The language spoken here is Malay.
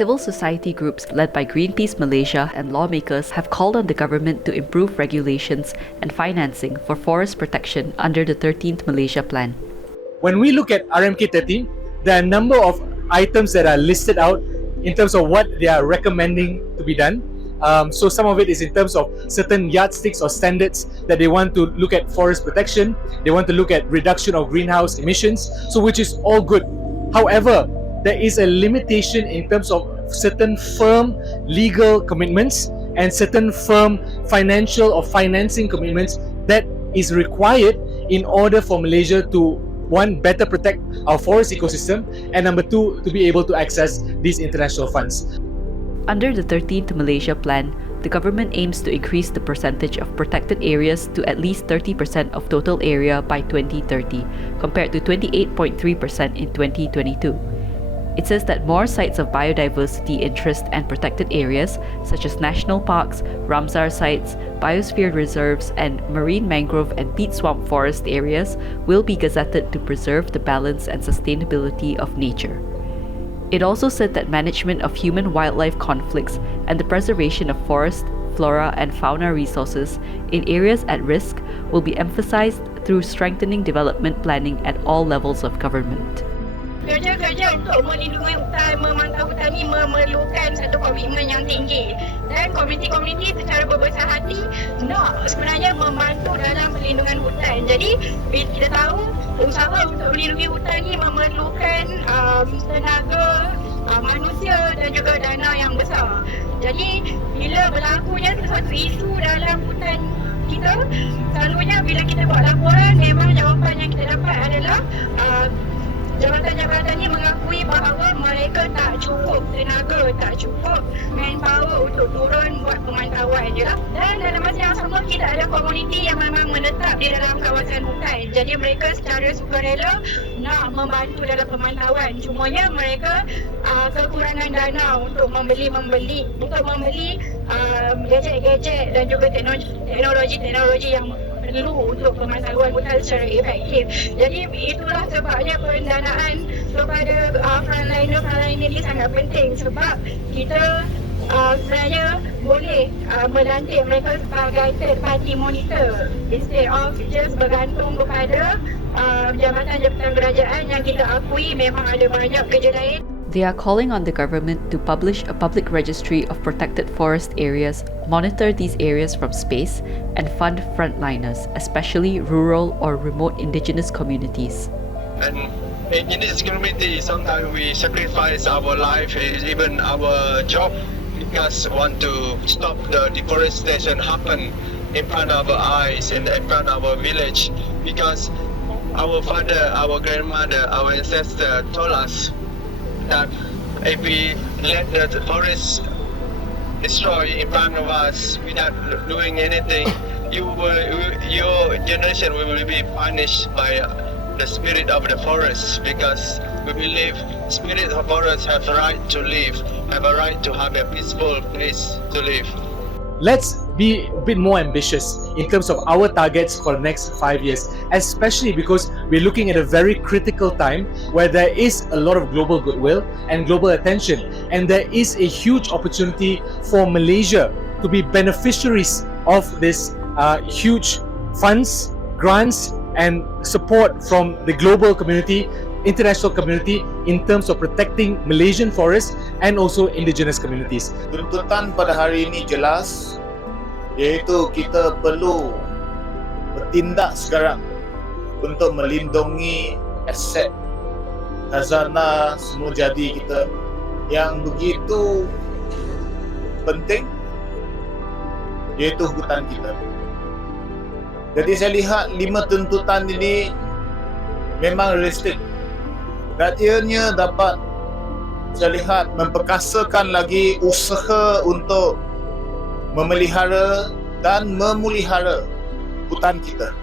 Civil society groups led by Greenpeace Malaysia and lawmakers have called on the government to improve regulations and financing for forest protection under the 13th Malaysia Plan. When we look at RMK 13, there are a number of items that are listed out in terms of what they are recommending to be done. So some of it is in terms of certain yardsticks or standards that they want to look at forest protection. They want to look at reduction of greenhouse emissions, so which is all good. However, there is a limitation in terms of certain firm legal commitments and certain firm financial or financing commitments that is required in order for Malaysia to, one, better protect our forest ecosystem, and number two, to be able to access these international funds. Under the 13th Malaysia Plan, the government aims to increase the percentage of protected areas to at least 30% of total area by 2030, compared to 28.3% in 2022. It says that more sites of biodiversity interest and protected areas, such as national parks, Ramsar sites, biosphere reserves, and marine mangrove and peat swamp forest areas, will be gazetted to preserve the balance and sustainability of nature. It also said that management of human-wildlife conflicts and the preservation of forest, flora, and fauna resources in areas at risk will be emphasized through strengthening development planning at all levels of government. Kerja-kerja untuk melindungi hutan, memantau hutan ini memerlukan satu komitmen yang tinggi, dan komuniti-komuniti secara berbesar hati nak sebenarnya membantu dalam perlindungan hutan. Jadi kita tahu usaha untuk melindungi hutan ini memerlukan tenaga manusia dan juga dana yang besar. Jadi bila berlakunya sesuatu isu dalam hutan kita, selalunya bila kita buat laporan, memang jawapan yang kita dapat adalah jabatan-jabatan ini mengakui bahawa mereka tak cukup tenaga, tak cukup manpower untuk turun buat pemantauan je lah. Dan dalam masa yang sama, kita ada komuniti yang memang menetap di dalam kawasan hutan. Jadi mereka secara sukarela nak membantu dalam pemantauan. Cumanya mereka kekurangan dana untuk membeli gadget-gadget dan juga teknologi yang perlu untuk pemantauan hutan secara efektif. Jadi itulah sebabnya pendanaan kepada frontliner ini sangat penting, sebab kita sebenarnya boleh melantik mereka sebagai third party monitor instead of just bergantung kepada jabatan-jabatan kerajaan yang kita akui memang ada banyak kerja lain. They are calling on the government to publish a public registry of protected forest areas, monitor these areas from space, and fund frontliners, especially rural or remote indigenous communities. And in this community, sometimes we sacrifice our life, even our job, because we want to stop the deforestation happen in front of our eyes and in front of our village. Because our father, our grandmother, our ancestor told us that if we let the forest destroy in front of us without doing anything, your generation will be punished by the spirit of the forest, because we believe spirit of forest have a right to live, have a right to have a peaceful place to live. Let's be a bit more ambitious in terms of our targets for the next 5 years, especially because we're looking at a very critical time where there is a lot of global goodwill and global attention, and there is a huge opportunity for Malaysia to be beneficiaries of this huge funds, grants, and support from the global community, international community, in terms of protecting Malaysian forests and also indigenous communities. Tuntutan pada hari ini jelas, iaitu kita perlu bertindak sekarang untuk melindungi aset khazanah semua jadi kita yang begitu penting, iaitu hutan kita. Jadi saya lihat 5 tuntutan ini memang realistik, dan ianya dapat saya lihat memperkasakan lagi usaha untuk memelihara dan memulihara hutan kita.